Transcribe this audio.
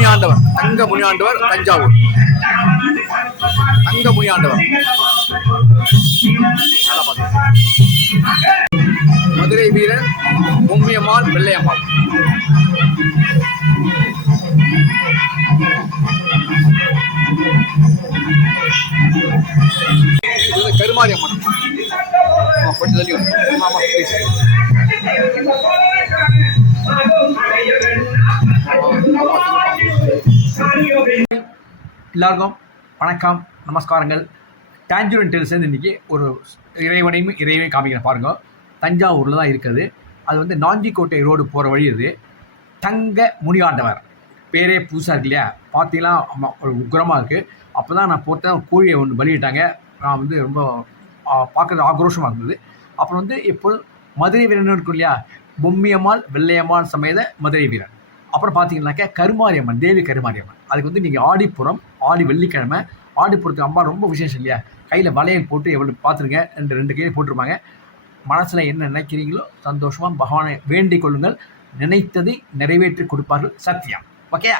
முனியாண்டவர், தங்க முனியாண்டவர் தஞ்சாவூர். தங்க முனியாண்டவர் மதுரை வீரன் பொம்மியம்மாள் வெள்ளையம்மாள். இது கருமாரி அம்மன். கொஞ்சம் தள்ளி எல்லாருக்கும் வணக்கம், நமஸ்காரங்கள். டாஞ்சூரின் டெல்ஸ் இன்றைக்கி ஒரு இறைவனையும் காமிக்கிறேன் பாருங்கள். தஞ்சாவூரில் தான் இருக்குது. அது வந்து நாஞ்சிக்கோட்டை ரோடு போகிற வழி. இது தங்க முனியாண்டவர் பேரே புதுசாக இருக்கு இல்லையா? பார்த்தீங்கன்னா ஒரு உக்ரமாக இருக்குது. அப்போ தான் நான் போட்டேன், கோழியை ஒன்று பலியிட்டாங்க. நான் வந்து ரொம்ப பார்க்குறது ஆக்ரோஷமாக இருந்தது. அப்புறம் வந்து இப்போ மதுரை வீரன் இருக்கும் இல்லையா, பொம்மியம்மாள் வெள்ளையம்மாள் சமேத மதுரை வீரன். அப்புறம் பார்த்தீங்கன்னாக்கா கருமாரியம்மன், தேவி கருமாரியம்மன். அதுக்கு வந்து நீங்கள் ஆடிப்புறம், ஆடி வெள்ளிக்கிழமை ஆடிப்புறத்துக்கு அம்மா ரொம்ப விசேஷம் இல்லையா? கையில் வளையல் போட்டு எவ்வளோ பார்த்துருங்க, ரெண்டு கையில் போட்டிருப்பாங்க. மனசில் என்ன நினைக்கிறீங்களோ சந்தோஷமாக பகவானை வேண்டிக் கொள்ளுங்கள். நினைத்ததை நிறைவேற்றி கொடுப்பார்கள், சத்தியம். ஓகே.